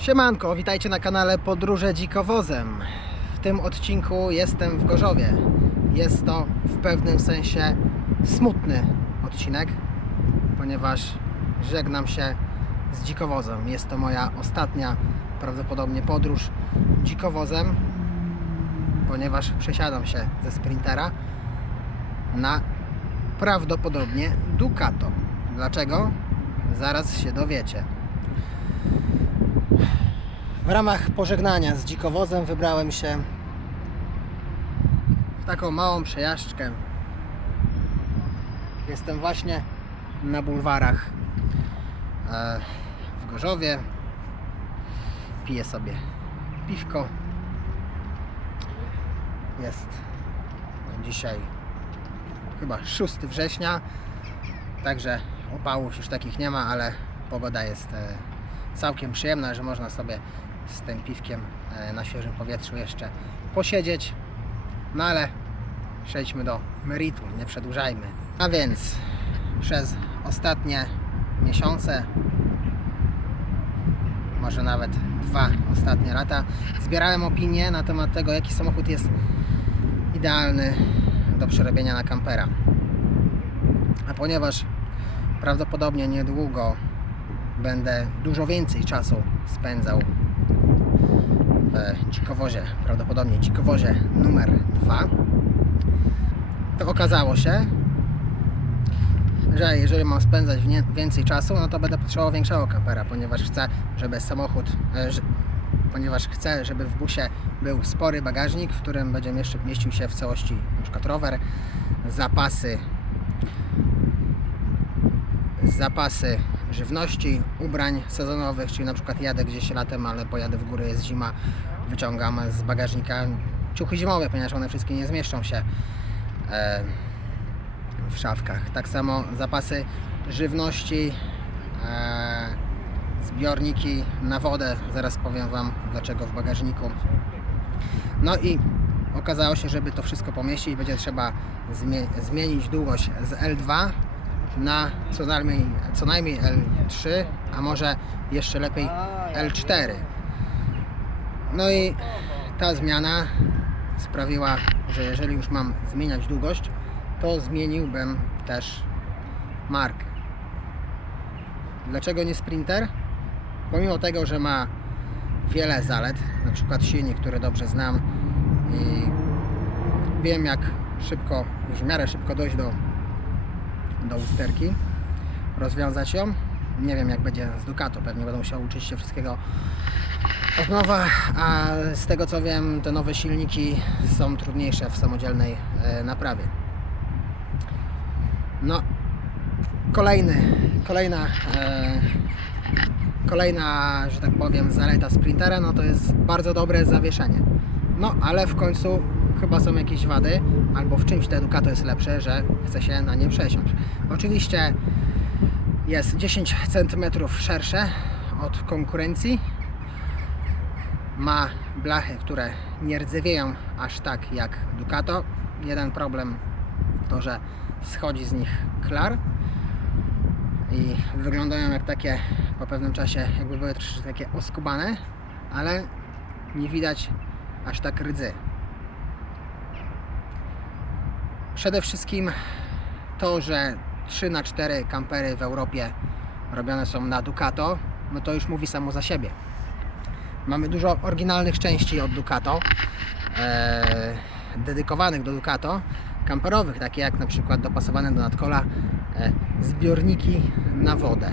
Siemanko, witajcie na kanale Podróże Dzikowozem. W tym odcinku jestem w Gorzowie. Jest to w pewnym sensie smutny odcinek, ponieważ żegnam się z dzikowozem. Jest to moja ostatnia prawdopodobnie podróż dzikowozem, ponieważ przesiadam się ze sprintera na prawdopodobnie Ducato. Dlaczego? Zaraz się dowiecie. W ramach pożegnania z dzikowozem wybrałem się w taką małą przejażdżkę. Jestem właśnie na bulwarach e, w Gorzowie. Piję sobie piwko. Jest dzisiaj chyba 6 września, także opałów już takich nie ma, ale pogoda jest e, całkiem przyjemna, że można sobie z tym piwkiem e, na świeżym powietrzu jeszcze posiedzieć. No ale przejdźmy do meritum, nie przedłużajmy. A więc przez ostatnie miesiące, może nawet dwa ostatnie lata, zbierałem opinie na temat tego, jaki samochód jest idealny do przerobienia na kampera. A ponieważ prawdopodobnie niedługo będę dużo więcej czasu spędzał w dzikowozie, prawdopodobnie dzikowozie numer 2, to okazało się, że jeżeli mam spędzać więcej czasu, no to będę potrzebował większego kampera, ponieważ chcę, żeby samochód, e, ponieważ chcę, żeby w busie był spory bagażnik, w którym będzie mieścił się w całości np. rower, zapasy zapasy żywności, ubrań sezonowych, czyli na przykład jadę gdzieś latem, ale pojadę w górę, jest zima, wyciągam z bagażnika ciuchy zimowe, ponieważ one wszystkie nie zmieszczą się e, w szafkach. Tak samo zapasy żywności, e, zbiorniki na wodę, zaraz powiem Wam dlaczego w bagażniku. No i okazało się, żeby to wszystko pomieścić, będzie trzeba zmie- zmienić długość z L2 na co najmniej, co najmniej L3, a może jeszcze lepiej L4. No i ta zmiana sprawiła, że jeżeli już mam zmieniać długość, to zmieniłbym też markę. Dlaczego nie Sprinter? Pomimo tego, że ma wiele zalet, na przykład silnik, który dobrze znam i wiem jak szybko, już w miarę szybko dojść do do usterki, rozwiązać ją. Nie wiem jak będzie z Ducato, pewnie będą musiał uczyć się wszystkiego od nowa, a z tego co wiem te nowe silniki są trudniejsze w samodzielnej e, naprawie. No, kolejny, kolejna, e, kolejna, że tak powiem, zaleta Sprintera, no to jest bardzo dobre zawieszenie. No, ale w końcu chyba są jakieś wady, albo w czymś te Ducato jest lepsze, że chce się na nie przesiąść. Oczywiście jest 10 cm szersze od konkurencji. Ma blachy, które nie rdzewieją aż tak jak Ducato. Jeden problem to, że schodzi z nich klar i wyglądają jak takie po pewnym czasie, jakby były troszeczkę takie oskubane, ale nie widać aż tak rdzy. Przede wszystkim to, że 3 na 4 kampery w Europie robione są na Ducato, no to już mówi samo za siebie. Mamy dużo oryginalnych części od Ducato, e, dedykowanych do Ducato, kamperowych, takie jak na przykład dopasowane do nadkola e, zbiorniki na wodę.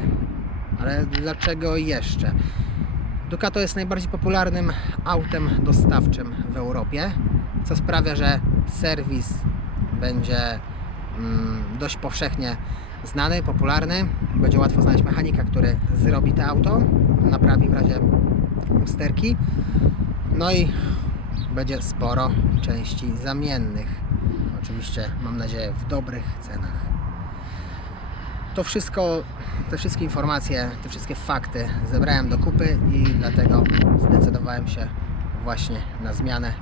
Ale dlaczego jeszcze? Ducato jest najbardziej popularnym autem dostawczym w Europie, co sprawia, że serwis będzie mm, dość powszechnie znany, popularny. Będzie łatwo znaleźć mechanika, który zrobi to auto, naprawi w razie usterki. No i będzie sporo części zamiennych. oczywiście mam nadzieję w dobrych cenach. To wszystko, te wszystkie informacje, te wszystkie fakty zebrałem do kupy i dlatego zdecydowałem się właśnie na zmianę,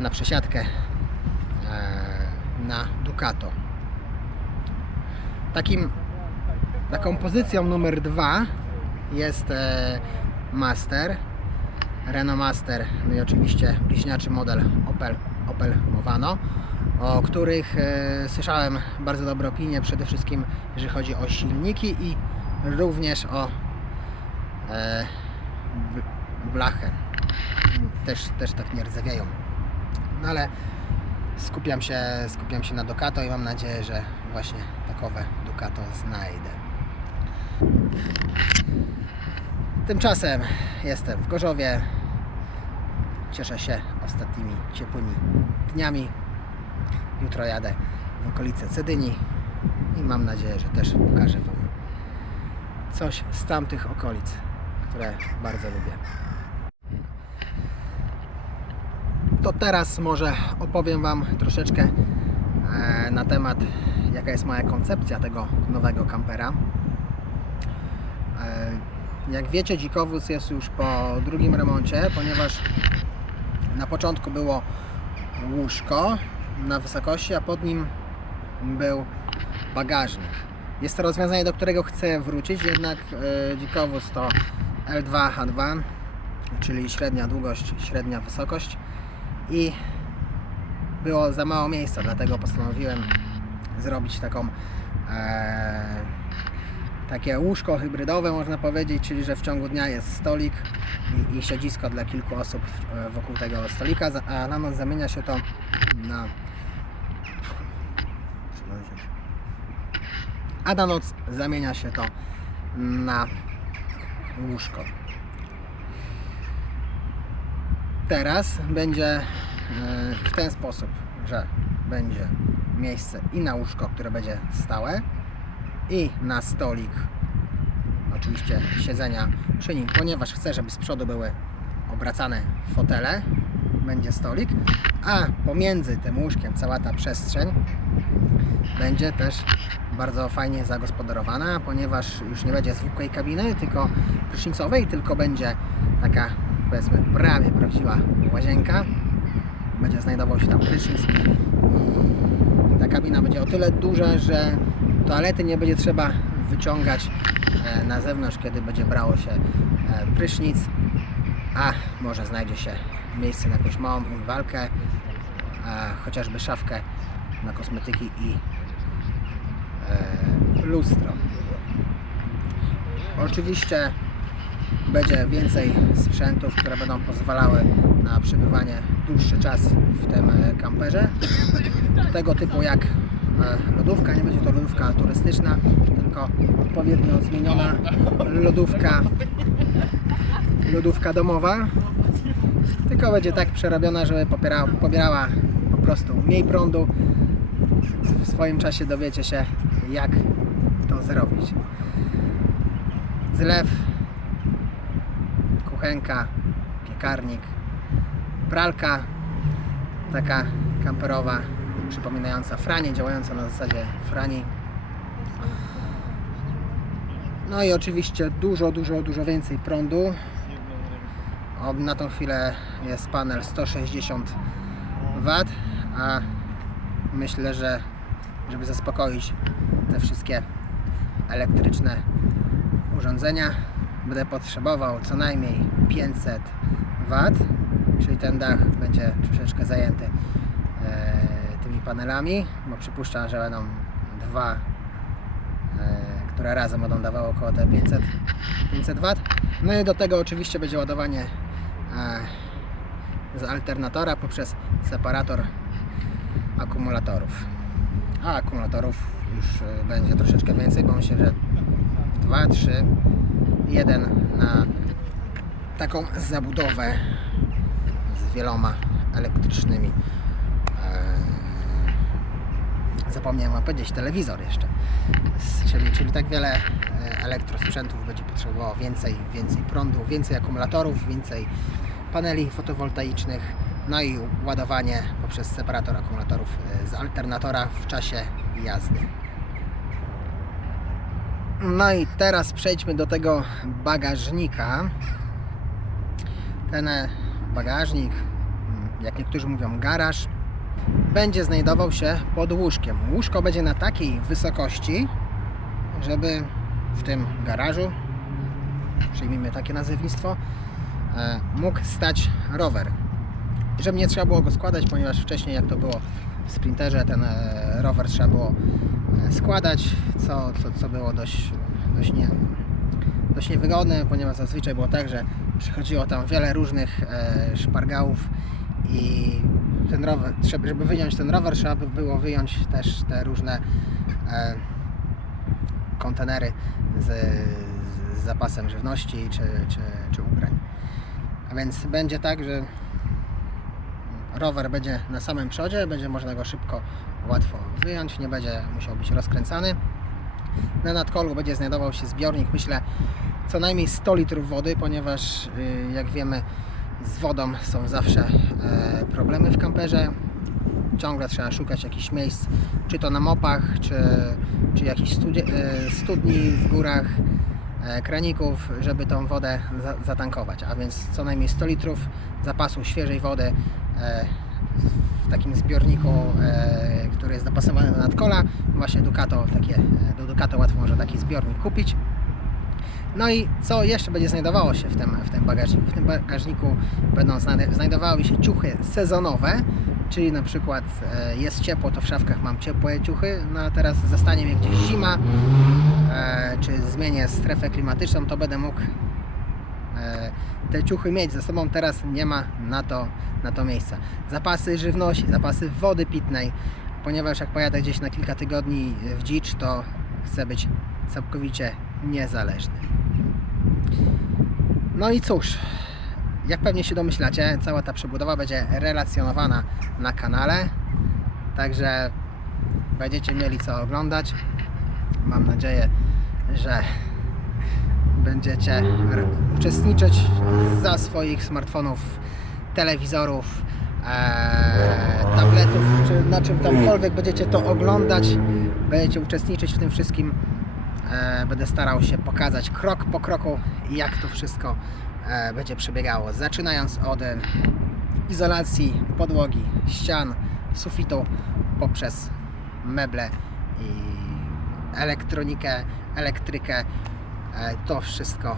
na przesiadkę na Ducato. Takim, taką pozycją numer dwa jest e, Master, Renault Master, no i oczywiście bliźniaczy model Opel, Opel Movano, o których e, słyszałem bardzo dobre opinie, przede wszystkim jeżeli chodzi o silniki i również o e, blachę. Też, też tak nie rdzewiają. No ale skupiam się, skupiam się na Ducato i mam nadzieję, że właśnie takowe Ducato znajdę. Tymczasem jestem w Gorzowie. Cieszę się ostatnimi ciepłymi dniami. Jutro jadę w okolice Cedyni i mam nadzieję, że też pokażę Wam coś z tamtych okolic, które bardzo lubię. To teraz może opowiem Wam troszeczkę e, na temat, jaka jest moja koncepcja tego nowego kampera. E, Jak wiecie, dzikowóz jest już po drugim remoncie, ponieważ na początku było łóżko na wysokości, a pod nim był bagażnik. Jest to rozwiązanie, do którego chcę wrócić, jednak e, dzikowóz to L2H2, czyli średnia długość, średnia wysokość i było za mało miejsca, dlatego postanowiłem zrobić taką e, takie łóżko hybrydowe można powiedzieć, czyli że w ciągu dnia jest stolik i, i siedzisko dla kilku osób w- wokół tego stolika, a na noc zamienia się to na a na noc zamienia się to na łóżko. Teraz będzie e, w ten sposób, że będzie miejsce i na łóżko, które będzie stałe, i na stolik, oczywiście siedzenia przy nim, ponieważ chcę, żeby z przodu były obracane fotele, będzie stolik, a pomiędzy tym łóżkiem cała ta przestrzeń będzie też bardzo fajnie zagospodarowana, ponieważ już nie będzie zwykłej kabiny, tylko prysznicowej, tylko będzie taka powiedzmy prawie prawdziwa łazienka. Będzie znajdował się tam prysznic i ta kabina będzie o tyle duża, że toalety nie będzie trzeba wyciągać e, na zewnątrz, kiedy będzie brało się e, prysznic, a może znajdzie się miejsce na jakąś małą umywalkę, chociażby szafkę na kosmetyki i e, lustro. Oczywiście będzie więcej sprzętów, które będą pozwalały na przebywanie dłuższy czas w tym e, kamperze. Tego typu jak e, lodówka, nie będzie to lodówka turystyczna, tylko odpowiednio zmieniona lodówka lodówka domowa. Tylko będzie tak przerobiona, żeby popiera, pobierała po prostu mniej prądu. W swoim czasie dowiecie się jak to zrobić. Zlew, kuchenka, piekarnik, pralka, taka kamperowa, przypominająca franie, działająca na zasadzie frani. No i oczywiście dużo, dużo, dużo więcej prądu. Na tą chwilę jest panel 160 W, a myślę, że żeby zaspokoić te wszystkie elektryczne urządzenia będę potrzebował co najmniej 500 W, czyli ten dach będzie troszeczkę zajęty e, tymi panelami, bo przypuszczam, że będą dwa, e, które razem będą dawały około te 500, 500 W. No i do tego oczywiście będzie ładowanie e, z alternatora poprzez separator akumulatorów. A akumulatorów już będzie troszeczkę więcej, bo myślę, że 2, 3, 1 na taką zabudowę z wieloma elektrycznymi. e, Zapomniałem wam powiedzieć, telewizor jeszcze. Czyli, czyli tak wiele e, elektrosprzętów będzie potrzebowało więcej, więcej prądu, więcej akumulatorów, więcej paneli fotowoltaicznych, no i ładowanie poprzez separator akumulatorów e, z alternatora w czasie jazdy. No i teraz przejdźmy do tego bagażnika. Ten e, bagażnik, mm, jak niektórzy mówią, garaż, będzie znajdował się pod łóżkiem. Łóżko będzie na takiej wysokości, żeby w tym garażu, przyjmijmy takie nazewnictwo, e, mógł stać rower. Żeby nie trzeba było go składać, ponieważ wcześniej jak to było w Sprinterze, ten e, rower trzeba było składać, co, co, co było dość, dość, nie, dość niewygodne, ponieważ zazwyczaj było tak, że przychodziło tam wiele różnych e, szpargałów i ten rower, żeby wyjąć ten rower, trzeba by było wyjąć też te różne e, kontenery z, z zapasem żywności czy, czy, czy ubrań. A więc będzie tak, że rower będzie na samym przodzie, będzie można go szybko, łatwo wyjąć, nie będzie musiał być rozkręcany. Na nadkolu będzie znajdował się zbiornik, myślę, co najmniej 100 litrów wody, ponieważ y, jak wiemy z wodą są zawsze e, problemy w kamperze. Ciągle trzeba szukać jakichś miejsc, czy to na mopach, czy, czy jakichś e, studni w górach, e, kraników, żeby tą wodę za, zatankować. A więc co najmniej 100 litrów zapasu świeżej wody w takim zbiorniku, e, który jest dopasowany do nadkola. Właśnie Ducato, takie, e, do Ducato łatwo można taki zbiornik kupić. No i co jeszcze będzie znajdowało się w tym, w tym bagażniku? W tym bagażniku będą znajdowały się ciuchy sezonowe, czyli na przykład e, jest ciepło, to w szafkach mam ciepłe ciuchy, no a teraz zastanie mnie gdzieś zima, e, czy zmienię strefę klimatyczną, to będę mógł e, te ciuchy mieć ze sobą. Teraz nie ma na to, na to miejsca. Zapasy żywności, zapasy wody pitnej, ponieważ jak pojadę gdzieś na kilka tygodni w dzicz, to chcę być całkowicie niezależny. No i cóż, jak pewnie się domyślacie, cała ta przebudowa będzie relacjonowana na kanale, także będziecie mieli co oglądać. Mam nadzieję, że będziecie uczestniczyć za swoich smartfonów, telewizorów, e, tabletów, czy na czym tamkolwiek będziecie to oglądać, będziecie uczestniczyć w tym wszystkim. E, będę starał się pokazać krok po kroku, jak to wszystko e, będzie przebiegało. Zaczynając od izolacji podłogi, ścian, sufitu, poprzez meble i elektronikę, elektrykę. E, To wszystko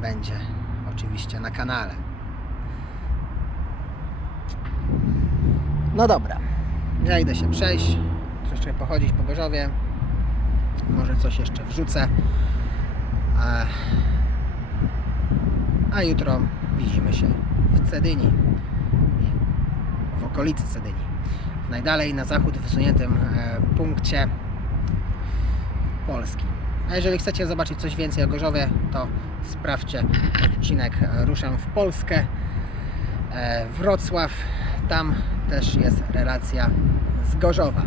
będzie oczywiście na kanale. No dobra, ja idę się przejść, troszeczkę pochodzić po Gorzowie. Może coś jeszcze wrzucę. E, A jutro widzimy się w Cedyni w okolicy Cedyni. W najdalej na zachód wysuniętym e, punkcie Polski. A jeżeli chcecie zobaczyć coś więcej o Gorzowie, to sprawdźcie odcinek Ruszam w Polskę. E, Wrocław, tam też jest relacja z Gorzowa.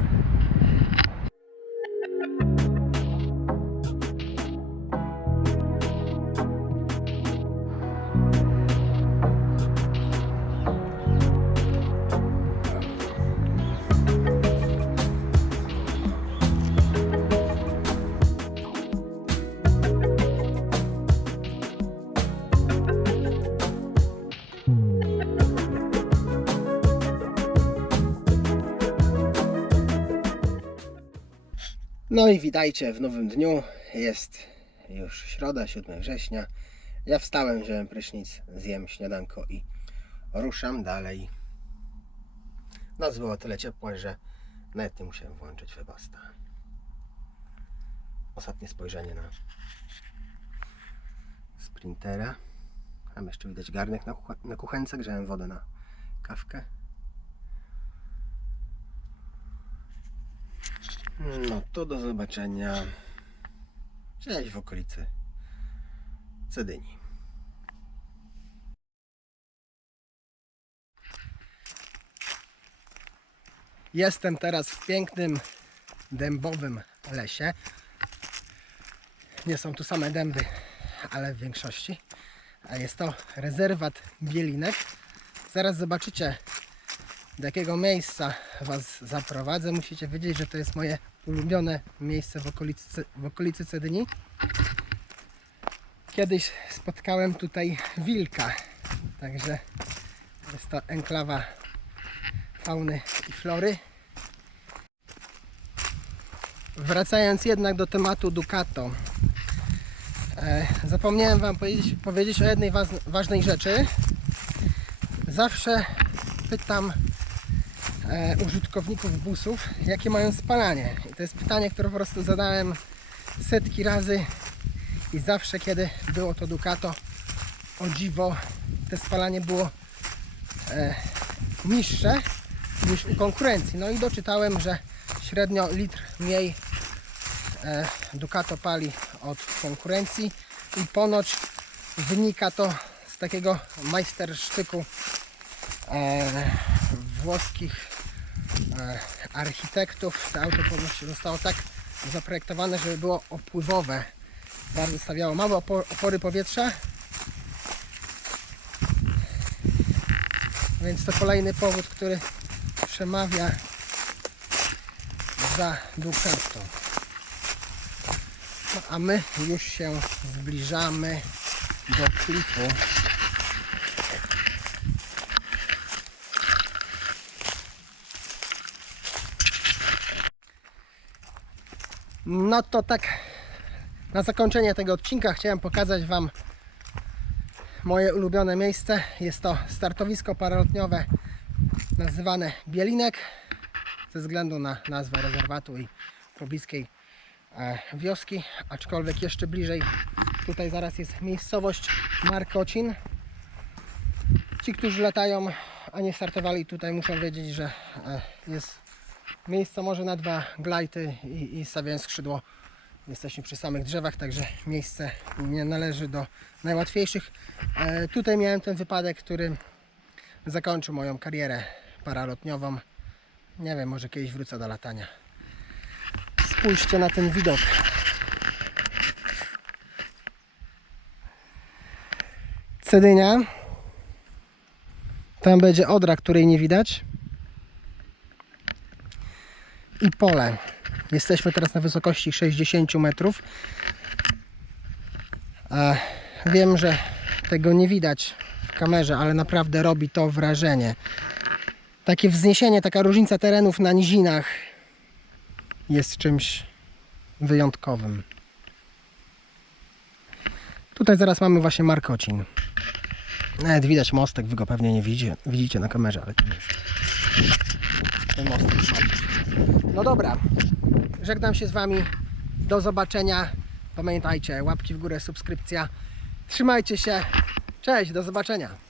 No i witajcie w nowym dniu. Jest już środa, 7 września. Ja wstałem, wziąłem prysznic, zjem śniadanko i ruszam dalej. Noc była tyle ciepła, że nawet nie musiałem włączyć webasta. Ostatnie spojrzenie na sprintera. Tam jeszcze widać garnek na, kuch- na kuchence. Grzałem wodę na kawkę. No to do zobaczenia gdzieś w okolicy Cedyni. Jestem teraz w pięknym dębowym lesie. Nie są tu same dęby, ale w większości. A jest to rezerwat Bielinek. Zaraz zobaczycie do jakiego miejsca Was zaprowadzę. Musicie wiedzieć, że to jest moje ulubione miejsce w okolicy, w okolicy Cedyni. Kiedyś spotkałem tutaj wilka, także jest to enklawa fauny i flory. Wracając jednak do tematu Ducato. E, zapomniałem Wam powiedzieć, powiedzieć o jednej ważnej rzeczy. Zawsze pytam użytkowników busów, jakie mają spalanie. I to jest pytanie, które po prostu zadałem setki razy i zawsze, kiedy było to Ducato, o dziwo, te spalanie było e, niższe niż u konkurencji. No i doczytałem, że średnio litr mniej e, Ducato pali od konkurencji i ponoć wynika to z takiego majstersztyku e, włoskich e, architektów. To auto zostało tak zaprojektowane, żeby było opływowe. Bardzo stawiało małe opo- opory powietrza. Więc to kolejny powód, który przemawia za Ducato. No, a my już się zbliżamy do klifu. No to tak na zakończenie tego odcinka chciałem pokazać Wam moje ulubione miejsce. Jest to startowisko paralotniowe nazywane Bielinek ze względu na nazwę rezerwatu i pobliskiej e, wioski, aczkolwiek jeszcze bliżej tutaj zaraz jest miejscowość Markocin. Ci, którzy latają, a nie startowali tutaj muszą wiedzieć, że e, jest miejsce może na dwa glajty i, i stawiając skrzydło jesteśmy przy samych drzewach, także miejsce nie należy do najłatwiejszych. E, tutaj miałem ten wypadek, który zakończył moją karierę paralotniową. Nie wiem, może kiedyś wrócę do latania. Spójrzcie na ten widok. Cedynia. Tam będzie odra, której nie widać. I pole. Jesteśmy teraz na wysokości 60 metrów. E, wiem, że tego nie widać w kamerze, ale naprawdę robi to wrażenie. Takie wzniesienie, taka różnica terenów na nizinach jest czymś wyjątkowym. Tutaj zaraz mamy właśnie Markocin. Nawet widać mostek, wy go pewnie nie widzicie, widzicie na kamerze, ale tam jest ten mostek. No dobra, żegnam się z Wami. Do zobaczenia. Pamiętajcie, łapki w górę, subskrypcja. Trzymajcie się. Cześć, do zobaczenia.